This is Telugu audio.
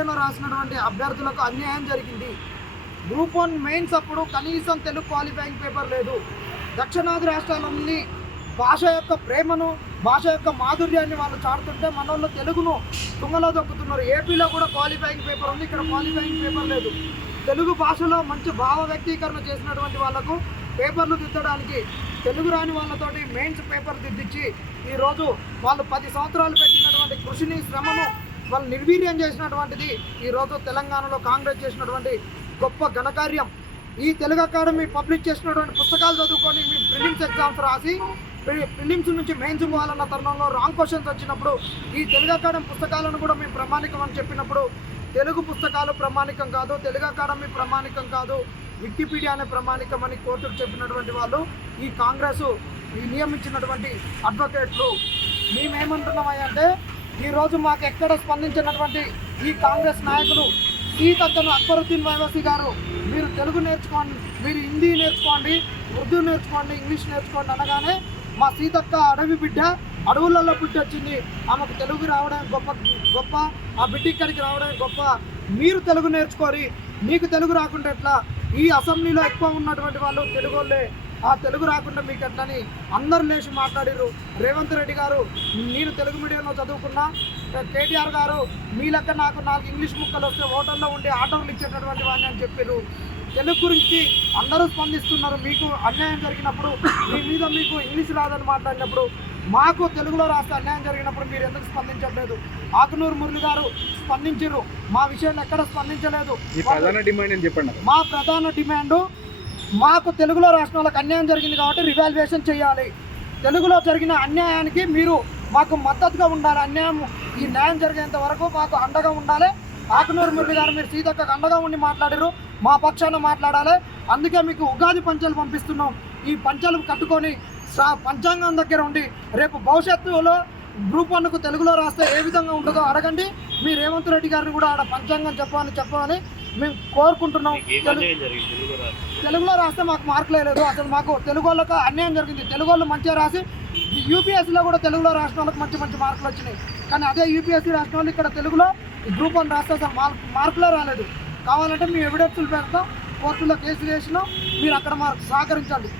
మీడియాలో రాసినటువంటి అభ్యర్థులకు అన్యాయం జరిగింది. గ్రూప్ 1 మెయిన్స్ అప్పుడు కనీసం తెలుగు క్వాలిఫైయింగ్ పేపర్ లేదు. దక్షిణాది రాష్ట్రాలన్నీ భాష యొక్క ప్రేమను, భాష యొక్క మాధుర్యాన్ని వాళ్ళు చాటుతుంటే మనోళ్ళు తెలుగును తుంగలో దొక్కుతున్నారు. ఏపీలో కూడా క్వాలిఫైయింగ్ పేపర్ ఉంది, ఇక్కడ క్వాలిఫైయింగ్ పేపర్ లేదు. తెలుగు భాషలో మంచి భావ వ్యక్తీకరణ చేసినటువంటి వాళ్ళకు పేపర్లు దిద్దడానికి తెలుగు రాని వాళ్ళతోటి మెయిన్స్ పేపర్ దిద్దించి ఈరోజు వాళ్ళు 10 సంవత్సరాలు పెట్టినటువంటి కృషిని, శ్రమను వాళ్ళు నిర్వీర్యం చేసినటువంటిది ఈరోజు తెలంగాణలో కాంగ్రెస్ చేసినటువంటి గొప్ప ఘనకార్యం. ఈ తెలుగు అకాడమీ పబ్లిష్ చేసినటువంటి పుస్తకాలు చదువుకొని మేము ప్రిలిమ్స్ ఎగ్జామ్స్ రాసి ప్రిలిమ్స్ నుంచి మెయిన్స్ పోవాలన్న తరుణంలో రాంగ్ క్వశ్చన్స్ వచ్చినప్పుడు ఈ తెలుగు అకాడమీ పుస్తకాలను కూడా మేము ప్రామాణికం అని చెప్పినప్పుడు తెలుగు పుస్తకాలు ప్రామాణికం కాదు, తెలుగు అకాడమీ ప్రామాణికం కాదు, వికీపీడియా అనే ప్రామాణికం అని కోర్టుకు చెప్పినటువంటి వాళ్ళు ఈ కాంగ్రెస్ నియమించినటువంటి అడ్వకేట్లు. మేమేమంటున్నామంటే ఈరోజు మాకు ఎక్కడ స్పందించినటువంటి ఈ కాంగ్రెస్ నాయకులు సీతక్కను అక్బరుద్దీన్ వైవసి గారు మీరు తెలుగు నేర్చుకోండి, మీరు హిందీ నేర్చుకోండి, ఉర్దూ నేర్చుకోండి, ఇంగ్లీష్ నేర్చుకోండి అనగానే మా సీతక్క అడవి బిడ్డ, అడవులలో పుట్టి వచ్చింది, ఆమెకు తెలుగు రావడం గొప్ప, ఆ బిడ్డ ఇక్కడికి రావడం గొప్ప. మీరు తెలుగు నేర్చుకోరి, మీకు తెలుగు రాకుండా ఎట్లా? ఈ అసెంబ్లీలో ఎక్కువ ఉన్నటువంటి వాళ్ళు తెలుగు వాళ్ళే, ఆ తెలుగు రాకుండా మీకు ఎట్లని అందరూ లేచి మాట్లాడారు. రేవంత్ రెడ్డి గారు నేను తెలుగు మీడియంలో చదువుకున్నా, కేటీఆర్ గారు మీ లెక్క నాకు 4 ఇంగ్లీష్ ముక్కలు వస్తే హోటల్లో ఉండి ఆటోలు ఇచ్చేటటువంటి వాడిని అని చెప్పారు. తెలుగు గురించి అందరూ స్పందిస్తున్నారు. మీకు అన్యాయం జరిగినప్పుడు మీ మీద మీకు ఇంగ్లీష్ రాదని మాట్లాడినప్పుడు, మాకు తెలుగులో రాస్తే అన్యాయం జరిగినప్పుడు మీరు ఎందుకు స్పందించట్లేదు? ఆకునూరు మురళి గారు స్పందించారు, మా విషయాన్ని ఎక్కడ స్పందించలేదు. మా ప్రధాన డిమాండ్ మాకు తెలుగులో రాసిన వాళ్ళకి అన్యాయం జరిగింది కాబట్టి రివాల్యుయేషన్ చేయాలి. తెలుగులో జరిగిన అన్యాయానికి మీరు మాకు మద్దతుగా ఉండాలి. ఈ న్యాయం జరిగేంత వరకు మాకు అండగా ఉండాలి. ఆకునూరు మురళి గారు మీరు సీతక్కకు అండగా ఉండి మాట్లాడారు, మా పక్షాన మాట్లాడాలి. అందుకే మీకు ఉగాది పంచాలు పంపిస్తున్నాం. ఈ పంచాలు కట్టుకొని పంచాంగం దగ్గర ఉండి రేపు భవిష్యత్తులో గ్రూప్ 1కు తెలుగులో రాస్తే ఏ విధంగా ఉంటుందో అడగండి. మీ రేవంత్ రెడ్డి గారిని కూడా ఆడ పంచాంగం చెప్పాలని మేము కోరుకుంటున్నాం. తెలుగులో రాస్తే మాకు మార్కులు లేదు. అసలు మాకు తెలుగు వాళ్ళకి అన్యాయం జరిగింది. తెలుగు వాళ్ళు మంచిగా రాసి యూపీఎస్సీలో కూడా తెలుగులో రాసిన వాళ్ళకి మంచి మార్కులు వచ్చినాయి. కానీ అదే యూపీఎస్సీ రాసిన వాళ్ళు ఇక్కడ తెలుగులో గ్రూప్ 1 రాస్తే అసలు మార్కులే రాలేదు. కావాలంటే మేము ఎవిడెన్స్లు పెడతాం, కోర్టులో కేసులు వేసినాం, మీరు అక్కడ మాకు సహకరించండి.